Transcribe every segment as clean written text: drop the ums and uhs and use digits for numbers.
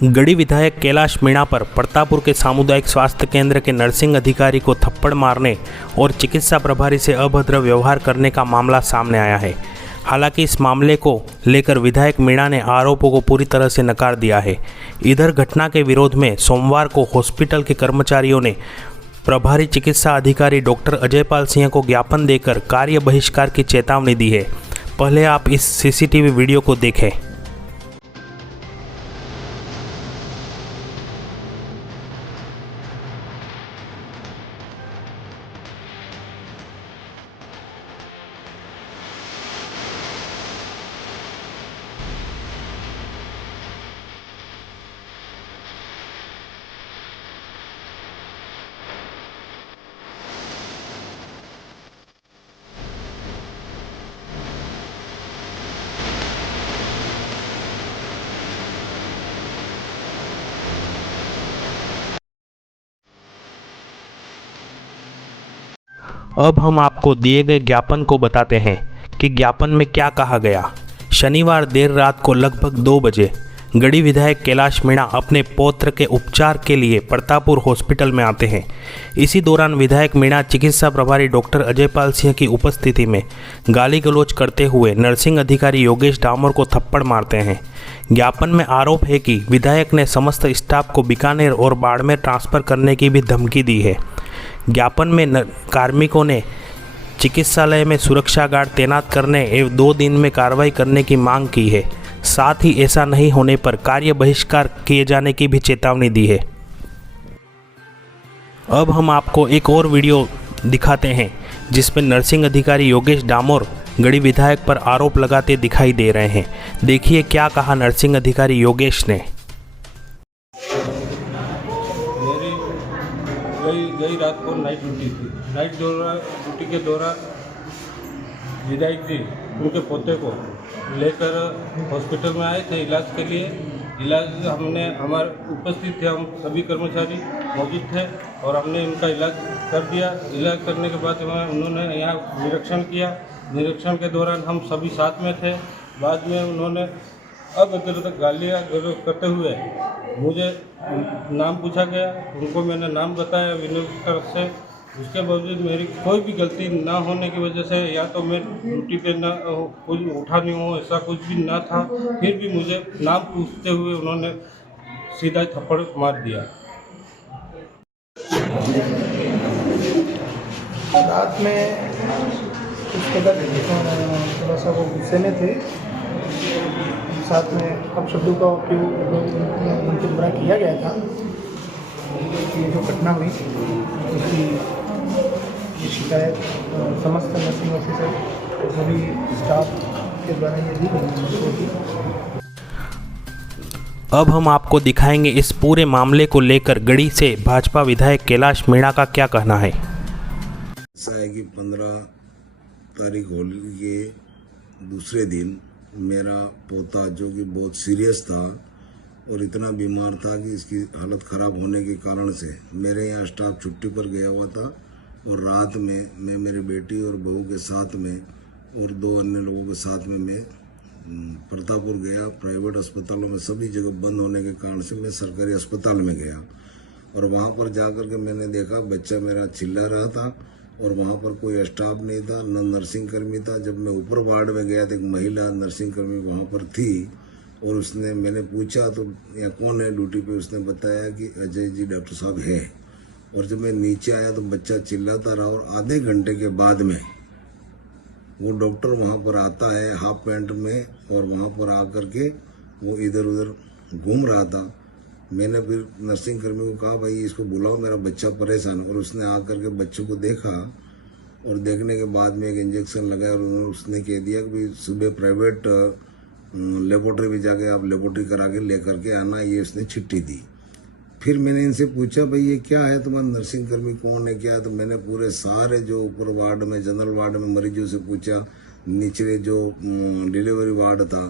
गढ़ी विधायक कैलाश मीणा पर प्रतापपुर के सामुदायिक स्वास्थ्य केंद्र के नर्सिंग अधिकारी को थप्पड़ मारने और चिकित्सा प्रभारी से अभद्र व्यवहार करने का मामला सामने आया है। हालांकि इस मामले को लेकर विधायक मीणा ने आरोपों को पूरी तरह से नकार दिया है। इधर घटना के विरोध में सोमवार को हॉस्पिटल के कर्मचारियों ने प्रभारी चिकित्सा अधिकारी डॉक्टर अजयपाल सिंह को ज्ञापन देकर कार्य बहिष्कार की चेतावनी दी है। पहले आप इस सीसीटीवी वीडियो को देखें। अब हम आपको दिए गए ज्ञापन को बताते हैं कि ज्ञापन में क्या कहा गया। शनिवार देर रात को लगभग 2 बजे गढ़ी विधायक कैलाश मीणा अपने पौत्र के उपचार के लिए प्रतापपुर हॉस्पिटल में आते हैं। इसी दौरान विधायक मीणा चिकित्सा प्रभारी डॉक्टर अजयपाल सिंह की उपस्थिति में गाली गलौज करते हुए नर्सिंग अधिकारी योगेश डामोर को थप्पड़ मारते हैं। ज्ञापन में आरोप है कि विधायक ने समस्त स्टाफ को बीकानेर और बाड़मेर ट्रांसफ़र करने की भी धमकी दी है। ज्ञापन में कार्मिकों ने चिकित्सालय में सुरक्षा गार्ड तैनात करने एवं 2 दिन में कार्रवाई करने की मांग की है। साथ ही ऐसा नहीं होने पर कार्य बहिष्कार किए जाने की भी चेतावनी दी है। अब हम आपको एक और वीडियो दिखाते हैं जिसमें नर्सिंग अधिकारी योगेश डामोर गढ़ी विधायक पर आरोप लगाते दिखाई दे रहे हैं। देखिए क्या कहा नर्सिंग अधिकारी योगेश ने। गई रात को नाइट ड्यूटी थी। नाइट ड्यूटी के दौरान विधायक जी उनके पोते को लेकर हॉस्पिटल में आए थे इलाज के लिए। इलाज हमने हमारे उपस्थित थे, हम सभी कर्मचारी मौजूद थे और हमने उनका इलाज कर दिया। इलाज करने के बाद उन्होंने यहाँ निरीक्षण किया। निरीक्षण के दौरान हम सभी साथ में थे। बाद में उन्होंने अभद्र गालियाँ करते हुए मुझे नाम पूछा गया, उनको मैंने नाम बताया विनम्र तरफ से। उसके बावजूद मेरी कोई भी गलती ना होने की वजह से या तो मैं ड्यूटी पे ना कुछ उठा नहीं हूँ, ऐसा कुछ भी ना था, फिर भी मुझे नाम पूछते हुए उन्होंने सीधा थप्पड़ मार दिया। रात में कुछ कदर थोड़ा सा वो गुस्से में थे, साथ में अब शब्दों का उपयोग उनके बुरा किया गया था। ये जो घटना हुई उसकी शिकायत समस्त नर्सिंग ऑफिसर और सभी स्टाफ के द्वारा ये दी गई। अब हम आपको दिखाएंगे इस पूरे मामले को लेकर गढ़ी से भाजपा विधायक कैलाश मीणा का क्या कहना है। ऐसा है कि 15 तारीख होली के दूसरे दिन मेरा पोता जो कि बहुत सीरियस था और इतना बीमार था कि इसकी हालत ख़राब होने के कारण से मेरे यहाँ स्टाफ छुट्टी पर गया हुआ था और रात में मैं मेरी बेटी और बहू के साथ में और 2 अन्य लोगों के साथ में मैं प्रतापपुर गया। प्राइवेट अस्पतालों में सभी जगह बंद होने के कारण से मैं सरकारी अस्पताल में गया और वहाँ पर जाकर के मैंने देखा बच्चा मेरा चिल्ला रहा था और वहाँ पर कोई स्टाफ नहीं था, न नर्सिंग कर्मी था। जब मैं ऊपर वार्ड में गया तो एक महिला नर्सिंग कर्मी वहाँ पर थी और उसने मैंने पूछा तो या कौन है ड्यूटी पे, उसने बताया कि अजय जी डॉक्टर साहब है। और जब मैं नीचे आया तो बच्चा चिल्लाता रहा और आधे घंटे के बाद में वो डॉक्टर वहाँ पर आता है हाफ पैंट में और वहाँ पर आकर के वो इधर उधर घूम रहा था। मैंने फिर नर्सिंग कर्मी को कहा भाई इसको बुलाओ, मेरा बच्चा परेशान। और उसने आकर के बच्चों को देखा और देखने के बाद में एक इंजेक्शन लगाया और उसने कह दिया कि भाई सुबह प्राइवेट लेबोरेटरी में जाके आप लेबोरेटरी करा के लेकर के आना, ये उसने चिट्ठी दी। फिर मैंने इनसे पूछा भाई ये क्या है, तुम्हारा नर्सिंग कर्मी कौन है क्या है? तो मैंने पूरे सारे जो ऊपर वार्ड में जनरल वार्ड में मरीजों से पूछा, निचले जो डिलीवरी वार्ड था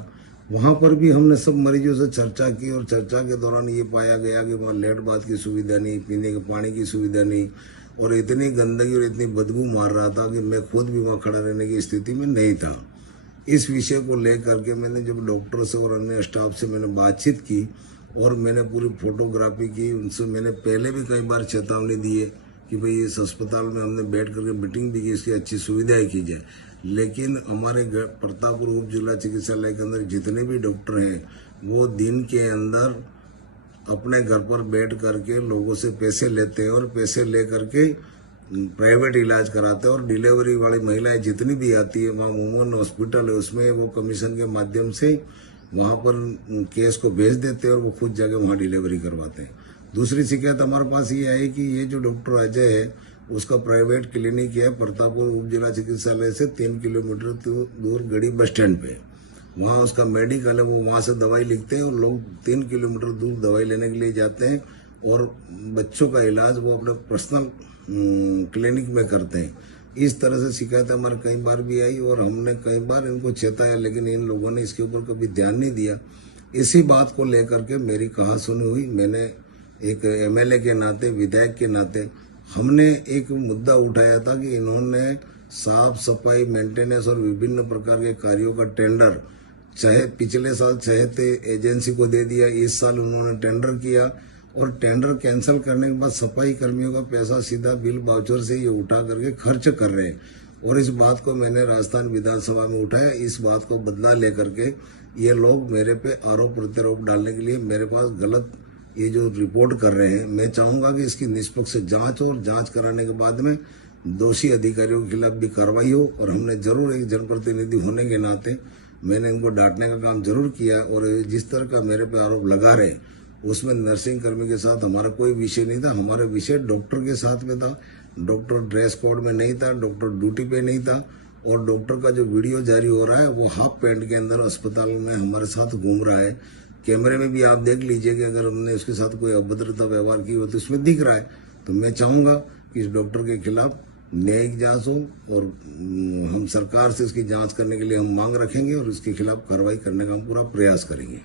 वहाँ पर भी हमने सब मरीजों से चर्चा की और चर्चा के दौरान ये पाया गया कि वहाँ लेट बात की सुविधा नहीं, पीने के पानी की सुविधा नहीं और इतनी गंदगी और इतनी बदबू मार रहा था कि मैं खुद भी वहाँ खड़ा रहने की स्थिति में नहीं था। इस विषय को लेकर के मैंने जब डॉक्टर से और अन्य स्टाफ से मैंने बातचीत की और मैंने पूरी फोटोग्राफी की। उनसे मैंने पहले भी कई बार चेतावनी दी है कि भाई इस अस्पताल में हमने बैठ करके मीटिंग भी की, इसकी अच्छी सुविधाएं की जाए। लेकिन हमारे प्रतापपुर उप जिला चिकित्सालय के अंदर जितने भी डॉक्टर हैं वो दिन के अंदर अपने घर पर बैठ करके लोगों से पैसे लेते हैं और पैसे ले करके प्राइवेट इलाज कराते हैं। और डिलीवरी वाली महिलाएं जितनी भी आती है, वहाँ वुमन हॉस्पिटल है, उसमें वो कमीशन के माध्यम से वहाँ पर केस को भेज देते हैं और वो खुद जाके वहाँ डिलीवरी करवाते हैं। दूसरी शिकायत हमारे पास ये है कि ये जो डॉक्टर अजय है उसका प्राइवेट क्लिनिक है प्रतापपुर उप जिला चिकित्सालय से 3 किलोमीटर दूर गड़ी बस स्टैंड पे। वहाँ उसका मेडिकल है, वो वहाँ से दवाई लिखते हैं और लोग 3 किलोमीटर दूर दवाई लेने के लिए जाते हैं और बच्चों का इलाज वो अपने पर्सनल क्लिनिक में करते हैं। इस तरह से शिकायत हमारे कई बार भी आई और हमने कई बार इनको चेताया, लेकिन इन लोगों ने इसके ऊपर कभी ध्यान नहीं दिया। इसी बात को लेकर के मेरी कहा सुनी हुई, मैंने एक एमएलए के नाते, विधायक के नाते हमने एक मुद्दा उठाया था कि इन्होंने साफ सफाई, मेंटेनेंस और विभिन्न प्रकार के कार्यों का टेंडर चाहे पिछले साल चाहते एजेंसी को दे दिया, इस साल उन्होंने टेंडर किया और टेंडर कैंसिल करने के बाद सफाई कर्मियों का पैसा सीधा बिल वाउचर से ये उठा करके खर्च कर रहे हैं। और इस बात को मैंने राजस्थान विधानसभा में उठाया। इस बात को बदला लेकर के ये लोग मेरे पे आरोप प्रत्यारोप डालने के लिए मेरे पास गलत ये जो रिपोर्ट कर रहे हैं। मैं चाहूंगा कि इसकी निष्पक्ष जांच हो और जांच कराने के बाद में दोषी अधिकारियों के खिलाफ भी कार्रवाई हो। और हमने जरूर एक जनप्रतिनिधि होने के नाते मैंने इनको डांटने का काम जरूर किया। और जिस तरह का मेरे पे आरोप लगा रहे उसमें नर्सिंग कर्मी के साथ हमारा कोई विषय नहीं था। हमारा विषय डॉक्टर के साथ में था। डॉक्टर ड्रेस कोड में नहीं था, डॉक्टर ड्यूटी पे नहीं था। और डॉक्टर का जो वीडियो जारी हो रहा है वो हाफ पैंट के अंदर अस्पताल में हमारे साथ घूम रहा है। कैमरे में भी आप देख लीजिए कि अगर हमने उसके साथ कोई अभद्रता व्यवहार की हो तो उसमें दिख रहा है। तो मैं चाहूंगा कि इस डॉक्टर के खिलाफ न्यायिक जांच हो और हम सरकार से इसकी जांच करने के लिए हम मांग रखेंगे और इसके खिलाफ कार्रवाई करने का हम पूरा प्रयास करेंगे।